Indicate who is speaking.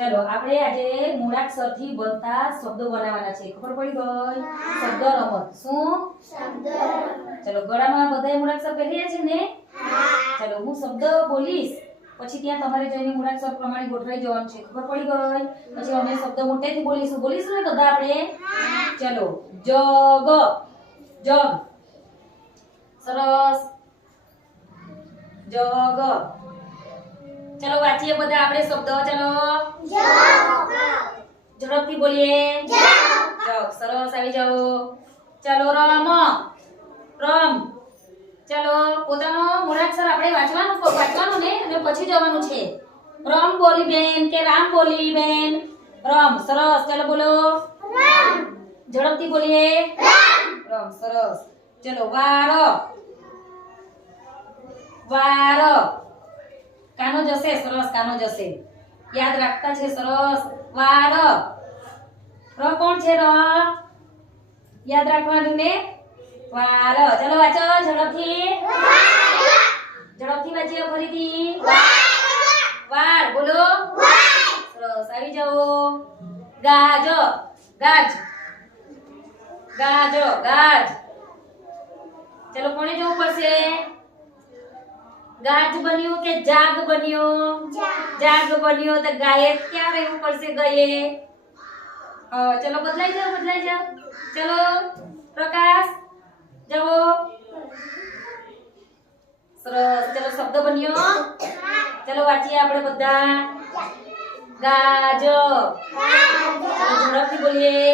Speaker 1: ચલો આપણે આજે મૂળાક્ષરથી બનતા શબ્દો બનાવવાના છે. ખબર પડી ગઈ? શબ્દ રમત શું? ચલો ગળામાં બધાય મૂળાક્ષર પહેર્યા છે ને? ચલો હું શબ્દ બોલીશ પછી ત્યાં તમારે જઈને મૂળાક્ષર પ્રમાણે ગોઠવાઈ જવાનું છે. ખબર પડી ગઈ? પછી અમે શબ્દ મોટેથી બોલીશું. બોલીશું ને બધા આપણે? ચલો જગ જગ સરસ. જગ ચલો વાંચીએ બધા આપણે શબ્દ. ચલો. ઝડપથી બોલીએ. સરસ, આવી જાઓ. ચાલો, રમ. રમ. ચાલો, પોતાનો મૂળાક્ષર આપણે વાંચવાનું વાંચવાનું ને? અને પછી જવાનું છે. રમ બોલી બેન કે રામ બોલી બેન? રમ. સરસ. ચાલો, બોલો. ઝડપથી બોલીએ. રમ. સરસ. ચલો, વાર. વાર. કાનો જશે? સરસ, કાનો જશે. યાદ રાખતા છે સરસ. વાર ર કોણ છે ર? યાદ રાખવાનું ને? વાર ચલો વાંચો, ઝડપથી. ઝડપથી વાંચીએ ફરીથી. વાર બોલો. સરસ, આવી જાઓ. ગાજ ગાજ. ગાજ ગાજ. ચલો કોને જવું પડશે? ગાજ બન્યું કે જાગ બન્યો? જાગ. બન્યો તો ગાયે ક્યાં રહેવું પડશે ગયે? ચલો બદલાઈ જાઓ બદલાઈ જાઓ. ચલો પ્રકાશ જાઓ. સરસ ચલો શબ્દ બન્યો. ચલો વાંચીએ આપણે બધા. ગાજ ચલો ઝડપથી બોલીએ.